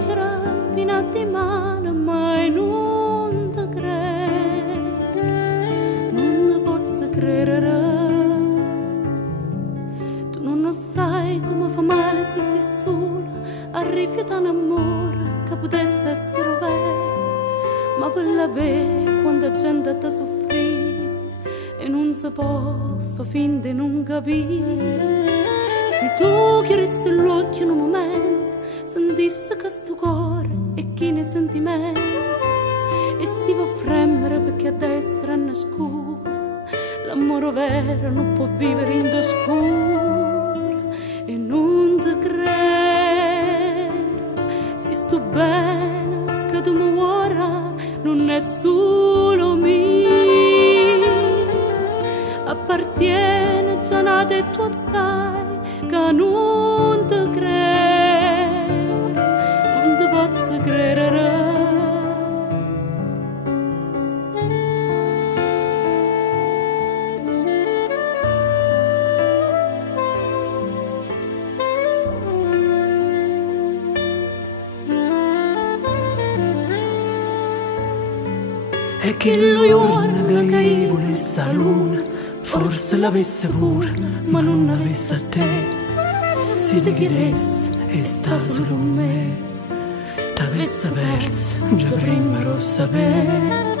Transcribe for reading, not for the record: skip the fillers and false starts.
dicerà fino a dimane, ma non ti credo, non ti posso credere. Tu non sai come fa male se sei sola a rifiutare un amore che potesse essere vero, ma per la vera quanta gente ti soffrì e non si può far finta di non capire. Se tu chiudessi l'occhio in un momento, sentissi che sto cuore è chino sentimenti, e si può fremere perché adesso è una scusa, l'amore vero non può vivere in oscuro. E non ti credo, se sto bene che tu mi vuoi, non è solo mio, appartiene già nata e tu sai che non ti credo, non ti posso credere. E che lui vuole che io volesse la luna, forse l'avesse pure, ma non avesse a te. Se ti chiedesse e sta solo con me, t'avesse perso già prima lo sapere.